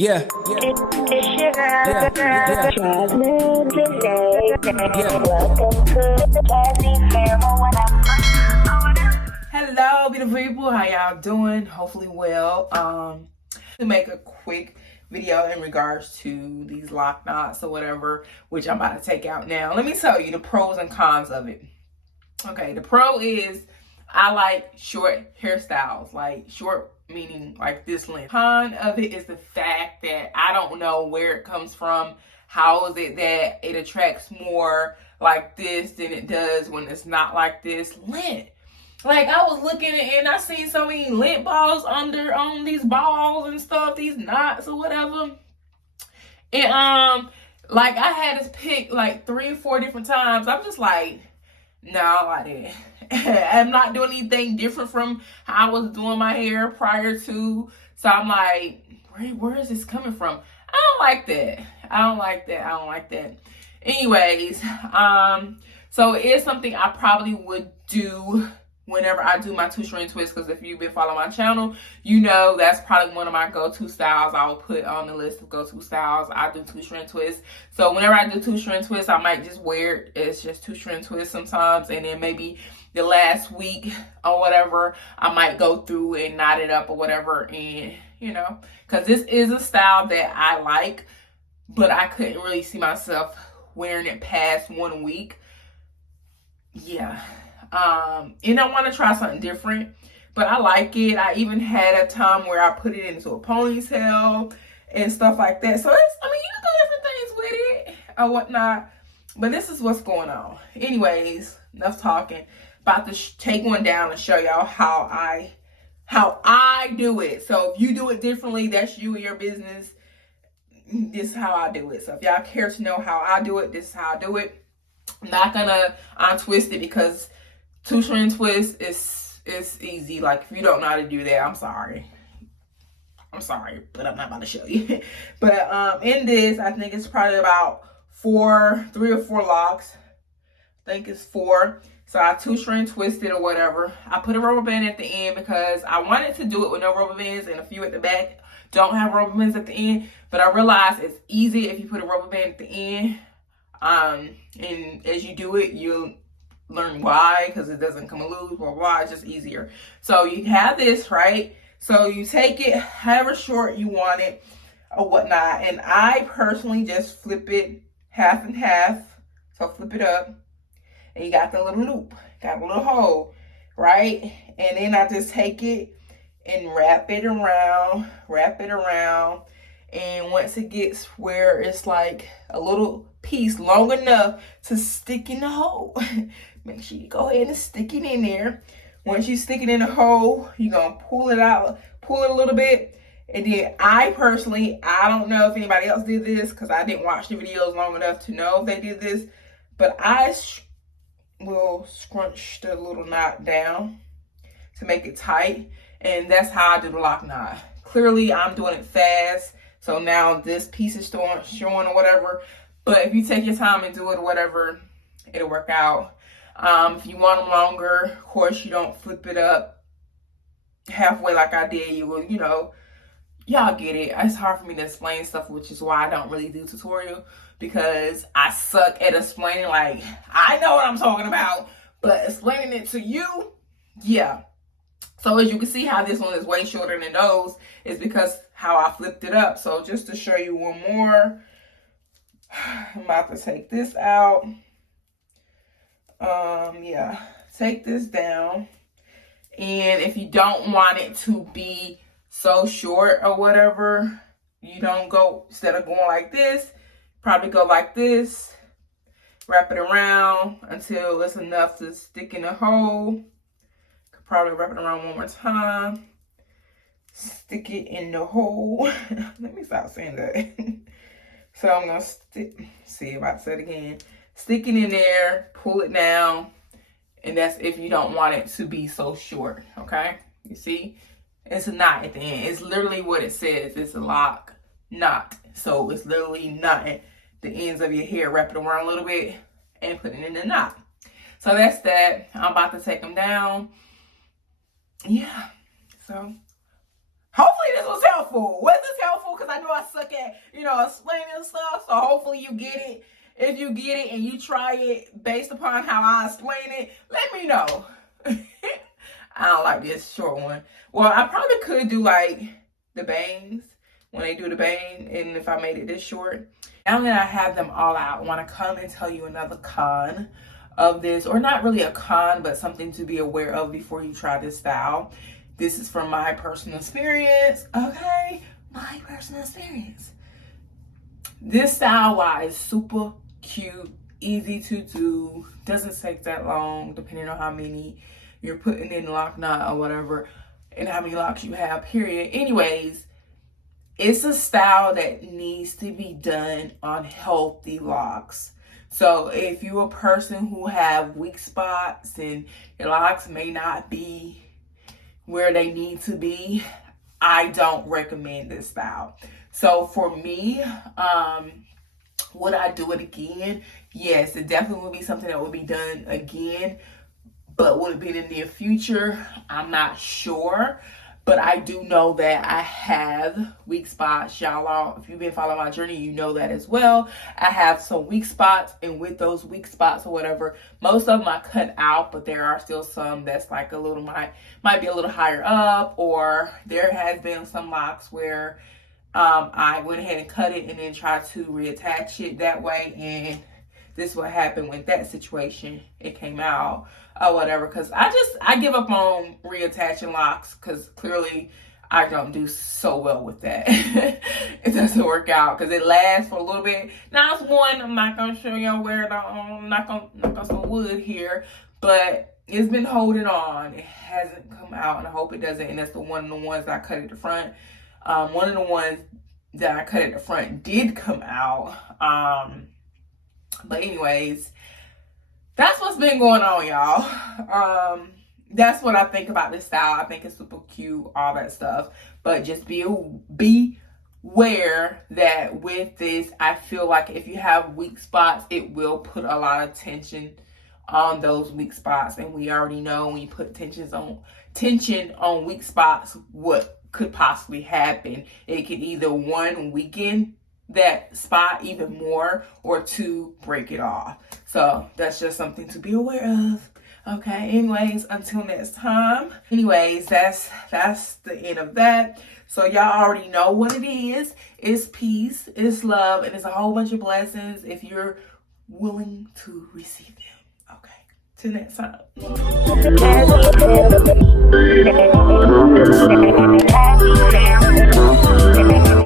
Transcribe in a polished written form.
Yeah, Hello, beautiful people. How y'all doing? Hopefully well. To make a quick video in regards to these lock knots or whatever, which I'm about to take out now. Let me tell you the pros and cons of it. Okay, the pro is I like short hairstyles, like short meaning like this length. Con of it is the fact that I don't know where it comes from. How is it that it attracts more like this than it does when it's not like this lint? Like I was looking and I seen so many lint balls on these balls and stuff, these knots or whatever. And like I had to pick like 3 or 4 different times. I'm just like, no, I didn't. I'm not doing anything different from how I was doing my hair prior to. So I'm like, where is this coming from? I don't like that. I don't like that. Anyways, so it is something I probably would do whenever I do my 2-strand twist, because if you've been following my channel, you know that's probably one of my go-to styles. I will put on the list of go-to styles. I do 2-strand twists. So whenever I do 2-strand twists, I might just wear it. It's just 2-strand twists sometimes, and then maybe the last week or whatever, I might go through and knot it up or whatever, and you know, because this is a style that I like, but I couldn't really see myself wearing it past 1 week. Yeah. And I want to try something different, but I like it. I even had a time where I put it into a ponytail and stuff like that. So it's, I mean, you can do different things with it or whatnot, but this is what's going on. Anyways, enough talking. About to take one down and show y'all how I do it. So if you do it differently, that's you and your business. This is how I do it. So if y'all care to know how I do it, this is how I do it. I'm not gonna untwist it because 2-strand twist is easy. Like if you don't know how to do that, I'm sorry, but I'm not about to show you. But in this, I think it's probably about 3 or 4 locks. I think it's 4. So I 2-strand twisted or whatever. I put a rubber band at the end because I wanted to do it with no rubber bands, and a few at the back don't have rubber bands at the end. But I realized it's easy if you put a rubber band at the end. And as you do it, you'll learn why, because it doesn't come loose, blah, blah. It's just easier. So you have this, right? So you take it however short you want it or whatnot. And I personally just flip it half and half. So flip it up. And you got the little loop, got a little hole, right? And then I just take it and wrap it around. And once it gets where it's like a little piece long enough to stick in the hole, make sure you go ahead and stick it in there. Once you stick it in the hole, you're going to pull it out, pull it a little bit. And then I don't know if anybody else did this because I didn't watch the videos long enough to know if they did this, but I will scrunch the little knot down to make it tight. And that's how I do the lock knot. Clearly, I'm doing it fast. So now this piece is showing or whatever. But if you take your time and do it or whatever, it'll work out. If you want them longer, of course, you don't flip it up halfway like I did. You will, you know, y'all get it. It's hard for me to explain stuff, which is why I don't really do tutorial, because I suck at explaining. Like, I know what I'm talking about, but explaining it to you, yeah. So as you can see how this one is way shorter than those is because how I flipped it up. So just to show you one more, I'm about to take this out. Yeah, take this down. And if you don't want it to be so short or whatever, you don't go, instead of going like this, probably go like this, wrap it around until it's enough to stick in the hole. Could probably wrap it around one more time, stick it in the hole. Let me stop saying that. So I'm gonna about to say it again. Stick it in there, pull it down, and that's if you don't want it to be so short, okay? You see? It's a knot at the end. It's literally what it says. It's a lock knot. So it's literally knotting the ends of your hair, wrap it around a little bit, and put it in the knot. So that's that. I'm about to take them down. Yeah. So hopefully this was helpful. Was this helpful? Because I know I suck explaining stuff. So hopefully you get it. If you get it and you try it based upon how I explain it, let me know. I don't like this short one. Well, I probably could do like the bangs when they do the bang, and if I made it this short. Now that I have them all out, I want to come and tell you another con of this, or not really a con, but something to be aware of before you try this style. This is from my personal experience, okay? My personal experience. This style wise, super cute, easy to do, doesn't take that long depending on how many you're putting in lock knot or whatever, and how many locks you have, period. Anyways, it's a style that needs to be done on healthy locks. So if you're a person who have weak spots and your locks may not be where they need to be, I don't recommend this style. So for me, would I do it again? Yes, it definitely would be something that would be done again. But would it be in the near future? I'm not sure. But I do know that I have weak spots. Y'all, if you've been following my journey, you know that as well. I have some weak spots, and with those weak spots or whatever, most of them I cut out, but there are still some that's like a little, might be a little higher up, or there has been some locks where I went ahead and cut it and then tried to reattach it that way, and this is what happened with that situation. It came out or whatever, because I give up on reattaching locks because clearly I don't do so well with that. It doesn't work out because it lasts for a little bit. Now it's one, I'm not going to show y'all where it on. I'm not going to knock on some wood here, but it's been holding on. It hasn't come out, and I hope it doesn't. And that's one of the ones that I cut at the front. One of the ones that I cut at the front did come out. But anyways, that's what's been going on, y'all. That's what I think about this style. I think it's super cute, all that stuff. But just be aware that with this, I feel like if you have weak spots, it will put a lot of tension on those weak spots. And we already know when you put tension on weak spots, what could possibly happen. It could either, one, weaken that spot even more, or two, break it off. So that's just something to be aware of. Okay, anyways, until next time. Anyways, that's the end of that. So y'all already know what it is. It's peace, it's love, and it's a whole bunch of blessings if you're willing to receive them. Okay, till next time.